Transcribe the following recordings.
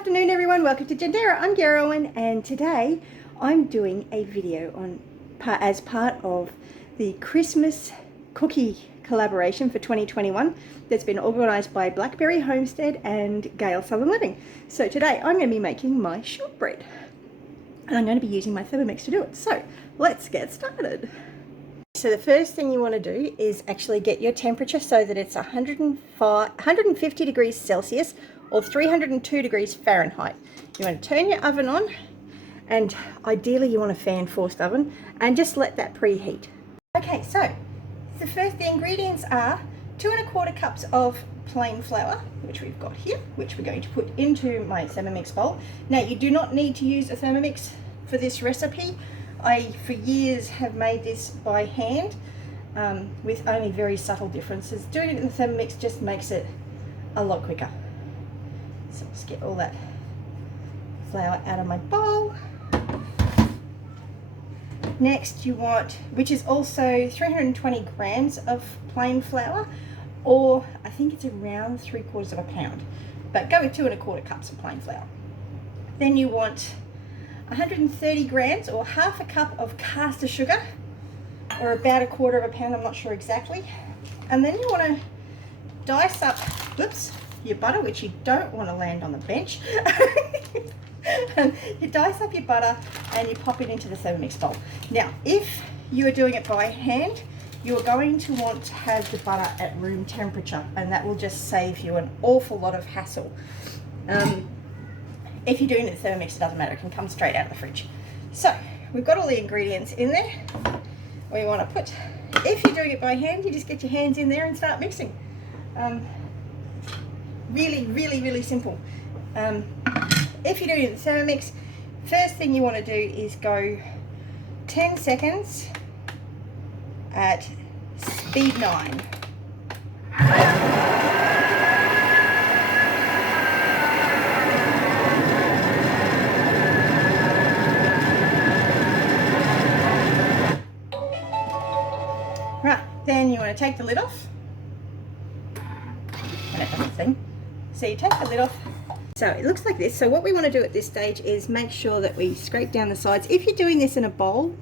afternoon everyone, welcome to Jandera. I'm Geraldine and today I'm doing a video on as part of the Christmas cookie collaboration for 2021 that's been organised by Blackberryrock Homestead and Gale Southern Living. So today I'm going to be making my shortbread and I'm going to be using my Thermomix to do it. So let's get started. So the first thing you want to do is actually get your temperature so that it's 150 degrees Celsius or 302 degrees Fahrenheit. You want to turn your oven on, and ideally you want a fan forced oven, and just let that preheat. Okay, so the ingredients are 2 1/4 cups of plain flour, which we've got here, which we're going to put into my Thermomix bowl. Now you do not need to use a Thermomix for this recipe. I, for years, have made this by hand with only very subtle differences. Doing it in the Thermomix just makes it a lot quicker. So let's get all that flour out of my bowl. Next you want, which is also 320 grams of plain flour, or I think it's around 3/4 pound, but go with 2 1/4 cups of plain flour. Then you want 130 grams or half a cup of castor sugar, or about 1/4 pound, I'm not sure exactly. And then you want to dice up, your butter, which you don't want to land on the bench. You dice up your butter and you pop it into the Thermomix bowl. Now, if you are doing it by hand, you're going to want to have the butter at room temperature, and that will just save you an awful lot of hassle. If you're doing it in the Thermomix, it doesn't matter, it can come straight out of the fridge. So, we've got all the ingredients in there. We want to put, if you're doing it by hand, you just get your hands in there and start mixing. Really simple. If you're doing it in the Thermomix, first thing you want to do is go 10 seconds at speed 9. Right, then you want to take the lid off. And that doesn't sing. So you take the lid off. So it looks like this. So what we want to do at this stage is make sure that we scrape down the sides. If you're doing this in a bowl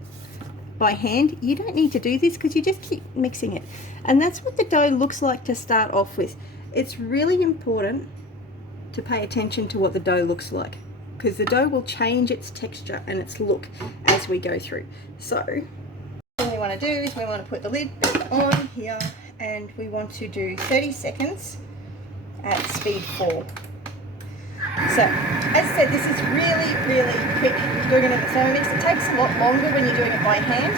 by hand, you don't need to do this because you just keep mixing it. And that's what the dough looks like to start off with. It's really important to pay attention to what the dough looks like, because the dough will change its texture and its look as we go through. So what we want to do is we want to put the lid on here, and we want to do 30 seconds at speed 4. So, as I said, this is really quick doing it in the Thermomix. It takes a lot longer when you're doing it by hand,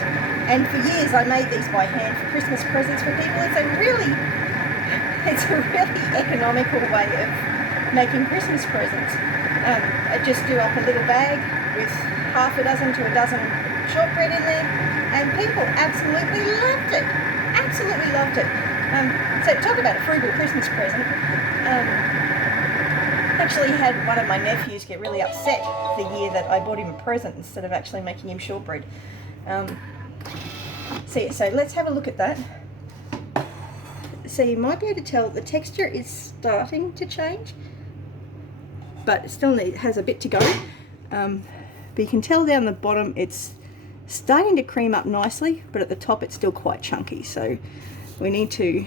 and for years I made these by hand for Christmas presents for people. It's a really economical way of making Christmas presents. I just do up a little bag with half a dozen to a dozen shortbread in there, and people absolutely loved it. So talk about a frugal Christmas present. Actually had one of my nephews get really upset the year that I bought him a present instead of actually making him shortbread. So let's have a look at that. So you might be able to tell the texture is starting to change, but it still has a bit to go. But you can tell down the bottom it's starting to cream up nicely, but at the top it's still quite chunky. So we need to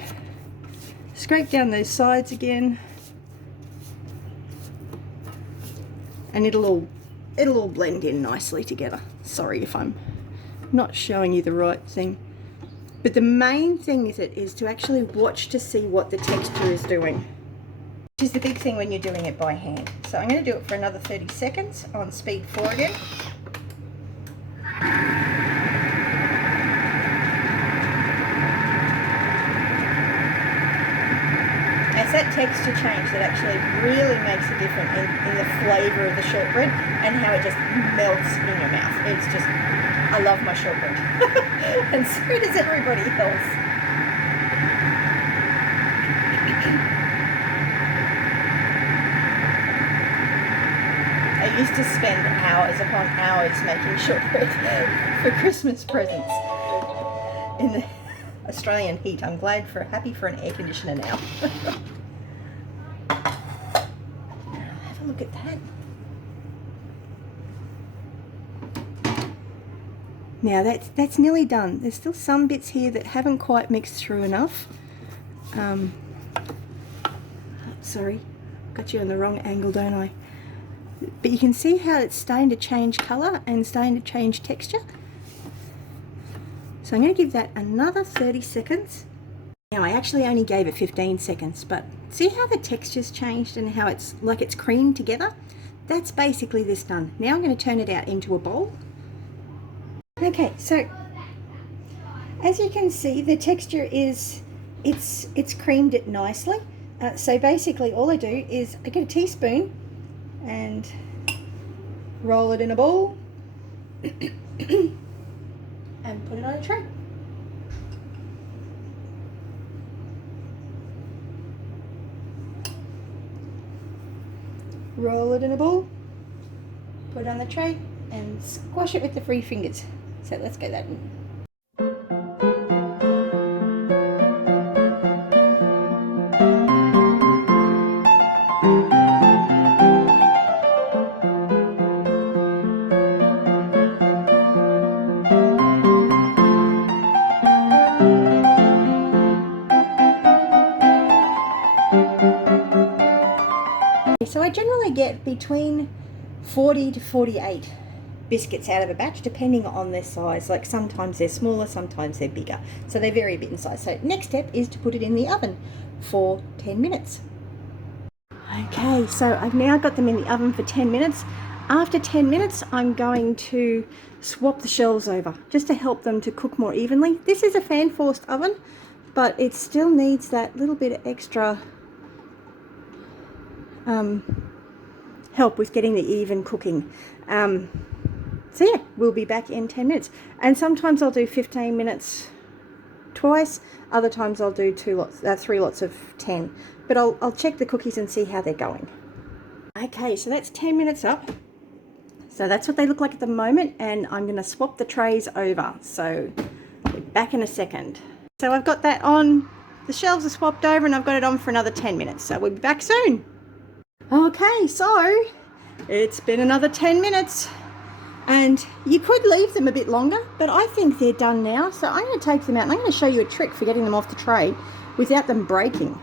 scrape down those sides again, and it'll all blend in nicely together. Sorry if I'm not showing you the right thing, but the main thing is to actually watch to see what the texture is doing, which is the big thing when you're doing it by hand. So I'm going to do it for another 30 seconds on speed 4 again. It's that texture change that actually really makes a difference in the flavour of the shortbread and how it just melts in your mouth. It's just, I love my shortbread. And so does everybody else. I used to spend hours upon hours making shortbread for Christmas presents in the Australian heat. I'm happy for an air conditioner now. look at that. Now that's nearly done. There's still some bits here that haven't quite mixed through enough. Sorry, got you on the wrong angle, don't I? But you can see how it's starting to change colour and starting to change texture. So I'm going to give that another 30 seconds. Now I actually only gave it 15 seconds, but see how the texture's changed and how it's like it's creamed together? That's basically this done. Now I'm going to turn it out into a bowl. Okay, so as you can see, the texture is, it's creamed it nicely. So basically all I do is I get a teaspoon and roll it in a ball and put it on a tray. Roll it in a ball, put it on the tray and squash it with the free fingers. So let's get that in. So I generally get between 40 to 48 biscuits out of a batch, depending on their size. Like sometimes they're smaller, sometimes they're bigger. So they vary a bit in size. So next step is to put it in the oven for 10 minutes. Okay, so I've now got them in the oven for 10 minutes. After 10 minutes, I'm going to swap the shelves over just to help them to cook more evenly. This is a fan-forced oven, but it still needs that little bit of extra help with getting the even cooking. So yeah, we'll be back in 10 minutes. And sometimes I'll do 15 minutes twice. Other times I'll do 3 lots of 10. But I'll check the cookies and see how they're going. Okay, so that's 10 minutes up. So that's what they look like at the moment. And I'm going to swap the trays over. So we'll be back in a second. So I've got that on. The shelves are swapped over and I've got it on for another 10 minutes. So we'll be back soon. Okay, so it's been another 10 minutes and you could leave them a bit longer, but I think they're done now. So I'm going to take them out and I'm going to show you a trick for getting them off the tray without them breaking.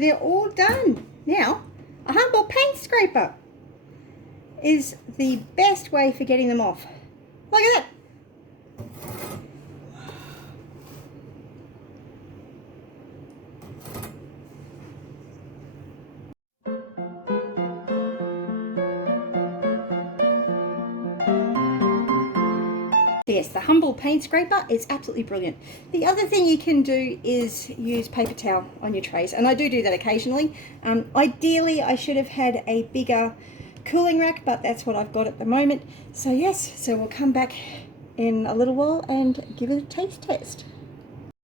They're all done. Now, a humble paint scraper is the best way for getting them off. Look at that. Yes, the humble paint scraper is absolutely brilliant. The other thing you can do is use paper towel on your trays, and I do that occasionally. Ideally, I should have had a bigger cooling rack, but that's what I've got at the moment. So yes, so we'll come back in a little while and give it a taste test.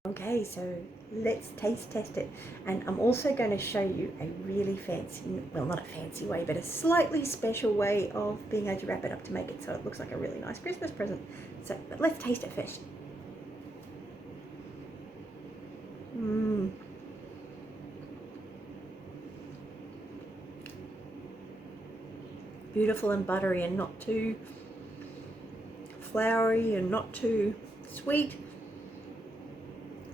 Okay, so let's taste test it. And I'm also going to show you a really fancy, well, not a fancy way, but a slightly special way of being able to wrap it up to make it so it looks like a really nice Christmas present. So, but let's taste it first. Beautiful and buttery and not too floury and not too sweet.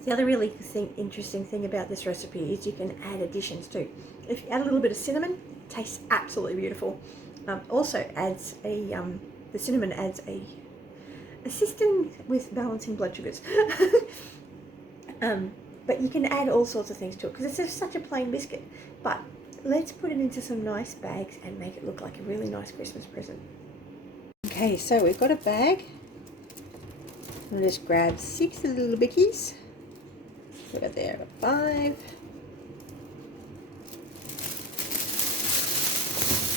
The other really interesting thing about this recipe is you can add additions too. If you add a little bit of cinnamon, it tastes absolutely beautiful. Also adds a, the cinnamon adds a assisting with balancing blood sugars. But you can add all sorts of things to it because it's just such a plain biscuit. But let's put it into some nice bags and make it look like a really nice Christmas present. Okay, so we've got a bag. I'll just grab 6 little bickies. Put it there at 5.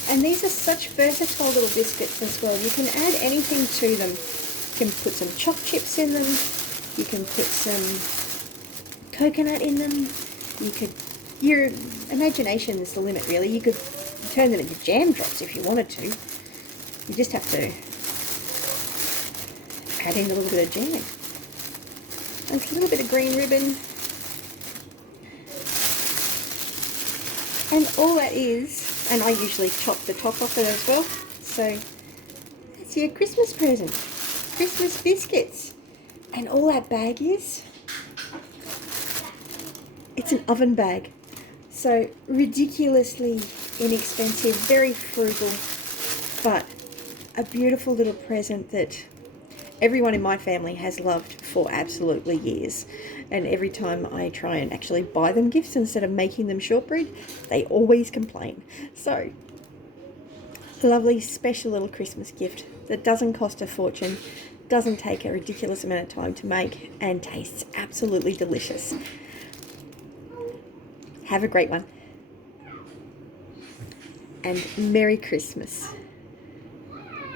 And these are such versatile little biscuits as well. You can add anything to them. You can put some choc chips in them. You can put some coconut in them. You could, your imagination is the limit really. You could turn them into jam drops if you wanted to. You just have to add in a little bit of jam. And a little bit of green ribbon. And all that is And I usually chop the top off it as well. So that's your Christmas present. Christmas biscuits. And all that bag is, it's an oven bag. So ridiculously inexpensive, very frugal, but a beautiful little present that everyone in my family has loved for absolutely years. And every time I try and actually buy them gifts instead of making them shortbread, they always complain. So, lovely, special little Christmas gift that doesn't cost a fortune, doesn't take a ridiculous amount of time to make, and tastes absolutely delicious. Have a great one. And Merry Christmas.